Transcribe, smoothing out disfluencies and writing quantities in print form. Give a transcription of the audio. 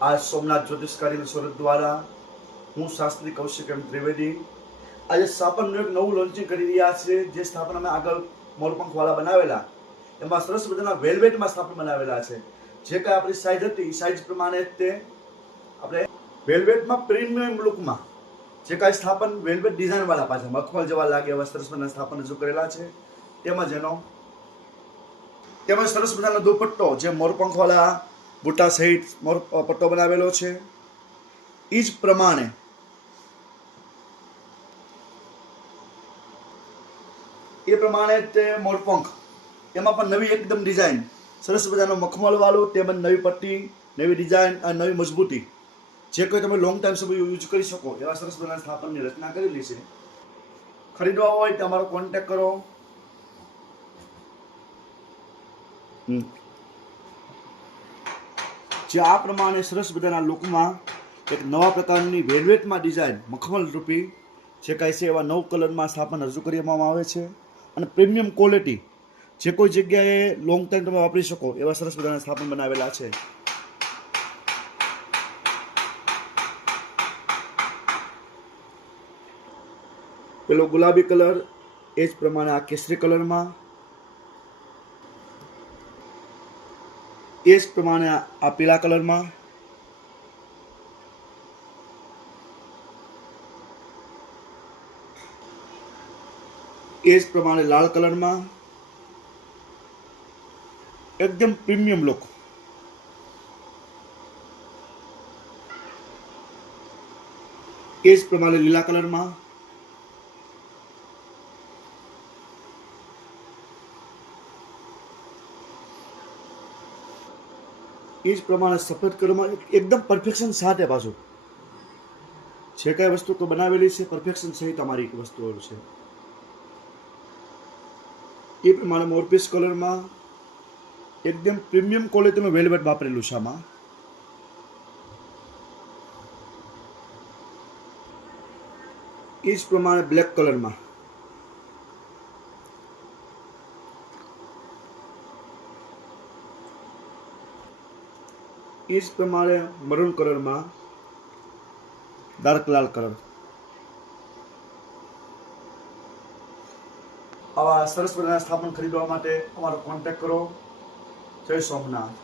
आज सोमनाथ ज्योतिष कार्यालय સુરત દ્વારા હું શાસ્ત્રી કૌશિક એમ ત્રિવેદી આજે સ્થાપનનું એક નવું લોન્ચિંગ કરી રહ્યા છે। જે સ્થાપન અમે આગળ મોરપંખવાળા બનાવેલા એમાં સરસ મજાના વેલ્વેટમાં સ્થાપન બનાવેલા છે। જે કાંઈ આપણી સાઇઝ હતી એ સાઇઝ પ્રમાણે તે આપણે વેલ્વેટમાં પ્રીમિયમ લુકમાં જે કાંઈ સ્થાપન વેલ્વેટ ડિઝાઇનવાળા પાછા મખમલ જેવા લાગે એવા સરસ મજાના સ્થાપન રજૂ કરેલા છે। તેમજ સરસ મજાનો દુપટ્ટો જે મોરપંખવાળા બુટ્ટા સહિત મોર પટ્ટો બનાવેલો છે। એ જ પ્રમાણે તે મોરપંખ એમાં પણ નવી એકદમ ડિઝાઇન સરસ મજાનો મખમલવાળું તેમજ નવી પટ્ટી નવી ડિઝાઇન અને નવી મજબૂતી જે કોઈ તમે લોંગ ટાઈમ સુધી યુઝ કરી શકો એવા સરસ મજાના સ્થાપનની રચના કરેલી છે। ખરીદવા હોય તો અમારો કોન્ટેક્ટ કરો। જે આ પ્રમાણે સરસ મજાના લુકમાં એક નવા પ્રકારની વેલ્વેટમાં ડિઝાઇન મખમલ રૂપી જે કાંઈ છે એવા 9 કલરમાં સ્થાપન રજૂ કરવામાં આવે છે અને પ્રીમિયમ ક્વોલિટી જે કોઈ જગ્યાએ લોંગ ટાઈમ તમે વાપરી શકો એવા સરસ મજાના સ્થાપન બનાવેલા છે। પેલો ગુલાબી કલર એ જ પ્રમાણે આ કેસરી કલરમાં એ જ પ્રમાણે આ પીળા કલરમાં એ જ પ્રમાણે લાલ કલરમાં એકદમ પ્રીમિયમ લુક। એ જ પ્રમાણે લીલા કલરમાં એ જ પ્રમાણે સફેદ કલરમાં એકદમ પરફેક્શન સાથે પાછું જે કાંઈ વસ્તુ તો બનાવેલી છે પરફેક્શન સહિત અમારી વસ્તુઓ છે। એ પ્રમાણે મોરપીસ કલરમાં એકદમ પ્રીમિયમ ક્વોલિટીનું વેલ્વેટ વાપરેલું છે આમાં। એ જ પ્રમાણે બ્લેક કલરમાં એ જ પ્રમાણે મરૂન કલરમાં ડાર્ક લાલ કલર આવા સરસ મજાના સ્થાપન ખરીદવા માટે અમારો કોન્ટેક્ટ કરો। જય સોમનાથ।